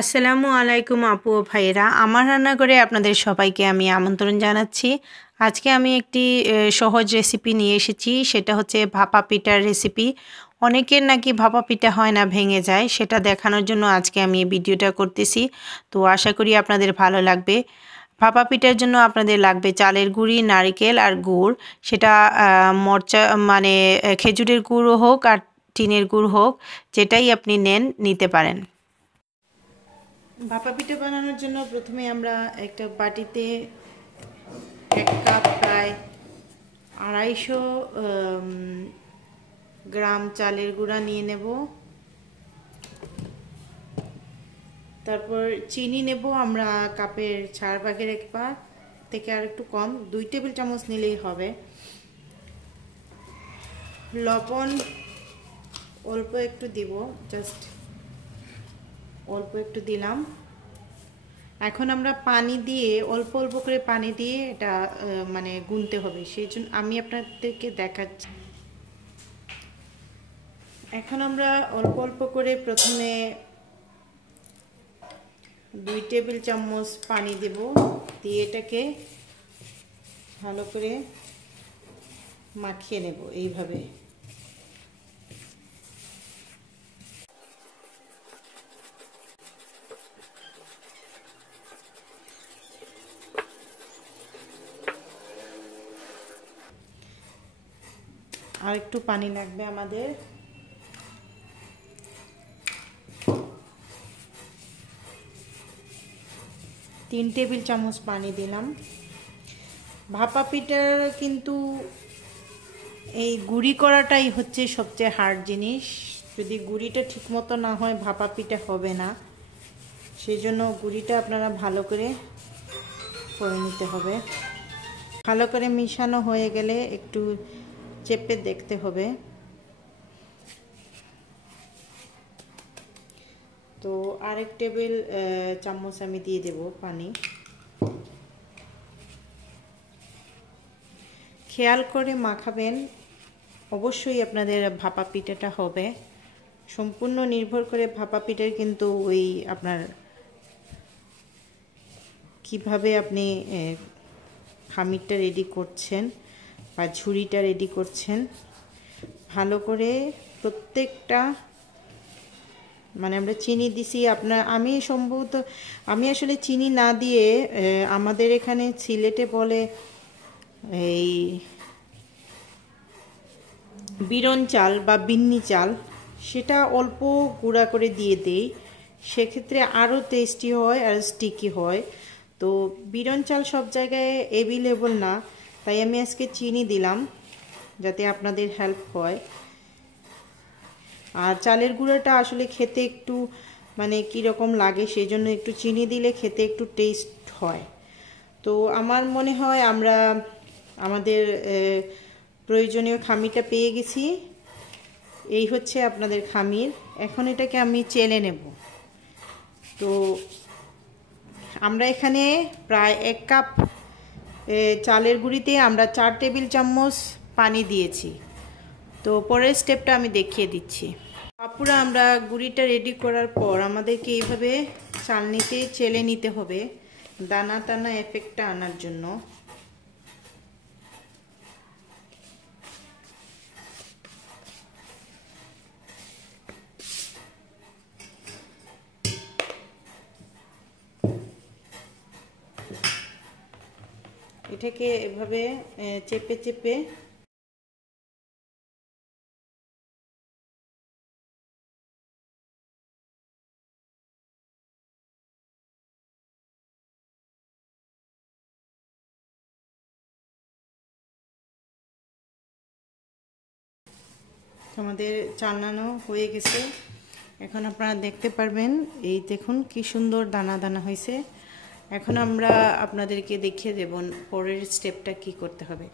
আসসালামু আলাইকুম আপু ও ভাইয়েরা, আমার রান্নাঘরে আপনাদের সবাইকে আমি আমন্ত্রণ জানাচ্ছি। আজকে আমি একটি সহজ রেসিপি নিয়ে এসেছি, সেটা হচ্ছে ভাপা পিঠার রেসিপি। অনেকের নাকি ভাপা পিঠা হয় না, ভেঙে যায়, সেটা দেখানোর জন্য আজকে আমি এই ভিডিওটা করতেছি। তো আশা করি আপনাদের ভালো লাগবে। ভাপা পিঠার জন্য আপনাদের লাগবে চালের গুঁড়ি, নারকেল আর গুড়। সেটা মরচা মানে খেজুরের গুড় হোক আর টিনের গুড় হোক, যেটাই আপনি নিতে পারেন। ভাপা পিঠা বানানোর জন্য প্রথমে আমরা একটা বাটিতে 1 কাপ প্রায় 250 গ্রাম চালের গুঁড়া নিয়ে নেব। তারপর চিনি নেব আমরা কাপের 4/1 থেকে আর একটু কম, 2 টেবিল চামচ নিলেই হবে। লবণ অল্প একটু দিব, জাস্ট অল্প একটু দিলাম। এখন আমরা পানি দিয়ে অল্প অল্প করে পানি দিয়ে এটা মানে গুনতে হবে, সেই জন্য আমি আপনাদেরকে দেখাচ্ছি। এখন আমরা অল্প অল্প করে প্রথমে 2 টেবিল চামচ পানি দেব, দিয়ে এটাকে ভালো করে মাখিয়ে নেব এইভাবে। আর একটু পানি লাগবে আমাদের। তিন টেবিল চামচ পানি দিলাম। ভাপা পিঠার কিন্তু এই গুঁড়ি করাটাই হচ্ছে সবচেয়ে হার্ড জিনিস। যদি গুঁড়িটা ঠিকমতো না হয় ভাপা পিঠা হবে না, সেই জন্য গুঁড়িটা আপনারা ভালো করে করে নিতে হবে। ভালো করে মিশানো হয়ে গেলে একটু চেপে দেখতে হবে। তো আরেক টেবিল চামচ আমি দিয়ে দেব পানি। খেয়াল করে মাখাবেন, অবশ্যই আপনাদের ভাপা পিঠাটা হবে। সম্পূর্ণ নির্ভর করে ভাপা পিঠার কিন্তু ওই আপনার কিভাবে আপনি খামিরটা রেডি করছেন বা ঝুড়িটা রেডি করছেন। ভালো করে প্রত্যেকটা মানে আমরা চিনি দিছি আমি আসলে চিনি না দিয়ে আমাদের এখানে সিলেটে বলে এই বিরন চাল বা বিন্নি চাল, সেটা অল্প গুঁড়া করে দিয়ে দেই, সেক্ষেত্রে আরও টেস্টি হয় আর স্টিকি হয়। তো বিরন চাল সব জায়গায় অ্যাভেলেবল না, তাই আমি আজকে চিনি দিলাম যাতে আপনাদের হেল্প হয়। আর চালের গুঁড়োটা আসলে খেতে একটু মানে কীরকম লাগে, সেই জন্য একটু চিনি দিলে খেতে একটু টেস্ট হয়। তো আমার মনে হয় আমরা আমাদের প্রয়োজনীয় খামিরটা পেয়ে গেছি। এই হচ্ছে আপনাদের খামির। এখন এটাকে আমি চেলে নেব। তো আমরা এখানে প্রায় 1 কাপ চালের গুঁড়িতে আমরা 4 টেবিল চামচ পানি দিয়েছি। তো পরের স্টেপটা আমি দেখিয়ে দিচ্ছি। আপুরা, আমরা গুঁড়িটা রেডি করার পর আমাদেরকে এইভাবে চালনিতে চেলে নিতে হবে দানা টানা এফেক্টটা আনার জন্য। এটাকে এভাবে চেপে চেপে আমাদের চালানো হয়ে গেছে। এখন আপনারা দেখতে পারবেন, এই দেখুন কি সুন্দর দানা দানা হয়েছে। এখন আমরা আপনাদেরকে দেখিয়ে দেব পরের স্টেপটা কি করতে হবে।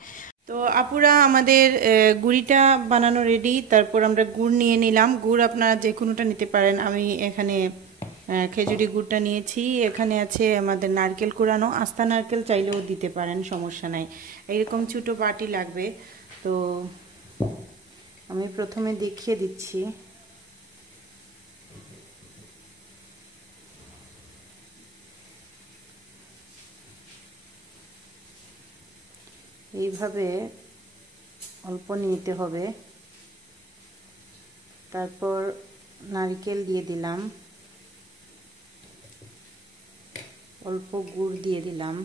তো আপুরা, আমাদের গুঁড়িটা বানানো রেডি। তারপর আমরা গুড় নিয়ে নিলাম। গুড় আপনারা যে কোনোটা নিতে পারেন, আমি এখানে খেজুরি গুড়টা নিয়েছি। এখানে আছে আমাদের নারকেল কুড়ানো, আস্তা নারকেল চাইলেও দিতে পারেন, সমস্যা নাই। এরকম ছোটো বাটি লাগবে। তো আমি প্রথমে দেখিয়ে দিচ্ছি। এইভাবে অল্প নিতে হবে। তারপর নারকেল দিয়ে দিলাম, অল্প গুড় দিয়ে দিলাম,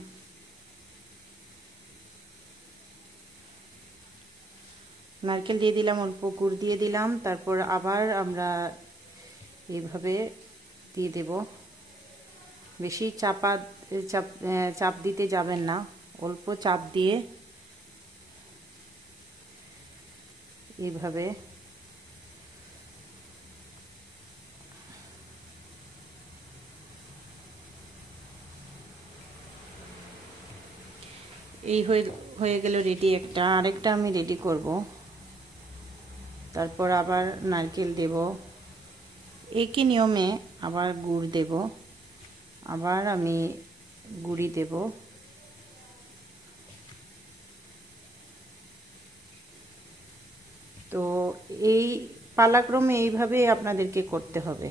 নারকেল দিয়ে দিলাম, অল্প গুড় দিয়ে দিলাম। তারপর আবার আমরা এইভাবে দিয়ে দেব। বেশি চাপ দিতে যাবেন না, অল্প চাপ দিয়ে এইভাবে এই হয়ে গেল রেডি একটা। আরেকটা আমি রেডি করব। তারপর আবার নারকেল দেব, একই নিয়মে আবার গুড় দেব, আবার আমি গুড়ি দেব। তো এই পালাক্রমে এইভাবে আপনাদেরকে করতে হবে,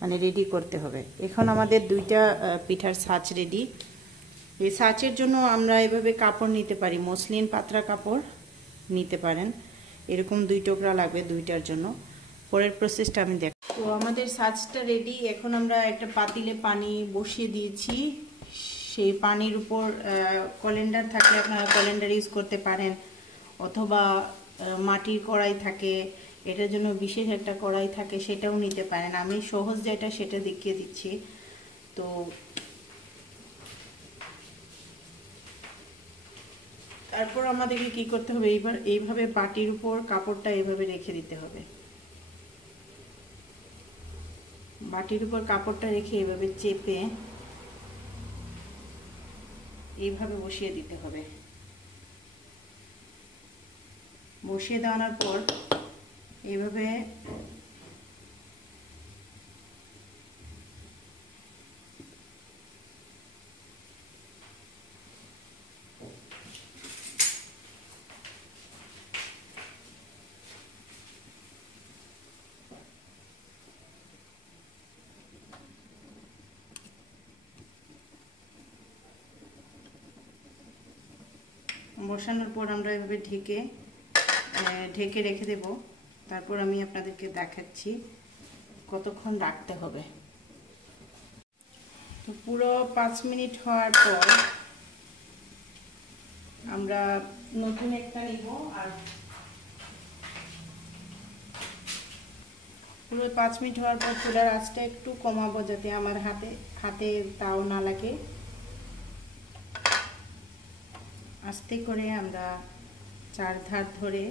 মানে রেডি করতে হবে। এখন আমাদের দুইটা পিঠার ছাঁচ রেডি। এই ছাঁচের জন্য আমরা এভাবে কাপড় নিতে পারি, মসলিন পাতলা কাপড় নিতে পারেন। এরকম 2 টুকরা লাগবে দুইটার জন্য। পরের প্রসেসটা আমি দেখ। তো আমাদের ছাঁচটা রেডি। এখন আমরা একটা পাতিলে পানি বসিয়ে দিয়েছি। সেই পানির উপর কলিন্ডার থাকলে আপনারা কলিন্ডার ইউজ করতে পারেন, অথবা মাটির কড়াই থাকে, এটার জন্য বিশেষ একটা কড়াই থাকে, সেটাও নিতে পারেন। আমি সহজ যেটা সেটা দেখিয়ে দিচ্ছি। তো তারপর আমাদেরকে কি করতে হবে, এইভাবে পাটির উপর কাপড়টা এইভাবে রেখে দিতে হবে। বাটির উপর কাপড়টা রেখে এইভাবে চেপে এইভাবে বসিয়ে দিতে হবে। বসিয়ে দেওয়ার পর এইভাবে বসানোর পর আমরা এভাবে ঢেকে রেখে দেব। তারপর আমি আপনাদেরকে দেখাচ্ছি কতক্ষণ রাখতে হবে। তো পুরো 5 মিনিট হওয়ার পর আমরা নতুন একটা নিব, আর পুরো 5 মিনিট হওয়ার পর চুলার আঁচটা একটু কমাবো, যাতে আমার হাতে তাও না লাগে। আস্তে করে আমরা 4 ধার ধরে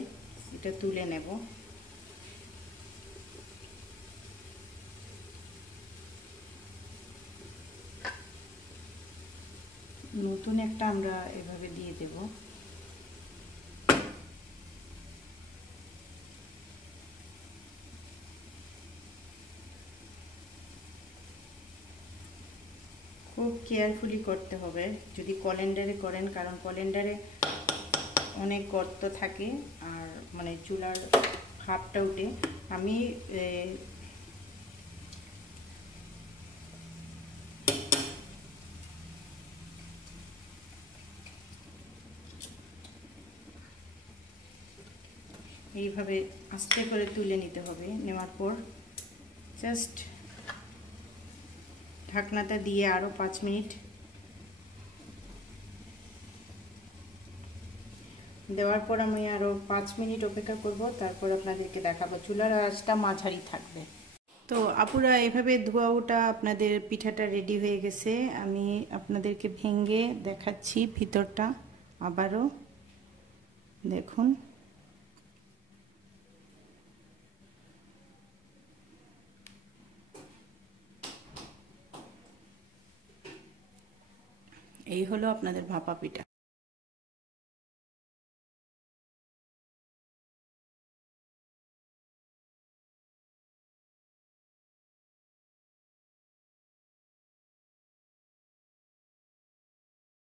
এটা তুলে নেব। নতুন একটা আমরা এভাবে দিয়ে দেব। খুব কেয়ারফুলি করতে হবে যদি কলিন্ডারে করেন, কারণ কলিন্ডারে অনেক গর্ত থাকে আর মানে চুলার ভাপটা উঠে। আমি এইভাবে আস্তে করে তুলে নিতে হবে। নেওয়ার পর জাস্ট ঢাকনাটা দিয়ে আরও 5 মিনিট দেওয়ার পর আমি আরও 5 মিনিট অপেক্ষা করব। তারপর আপনাদেরকে দেখাবো। চুলার আঁচটা মাঝারি থাকবে। তো আপুরা, এভাবে ধোয়া ওটা আপনাদের পিঠাটা রেডি হয়ে গেছে। আমি আপনাদেরকে ভেঙে দেখাচ্ছি ভিতরটা আবারও দেখুন। এই হলো আপনাদের ভাপা পিঠা।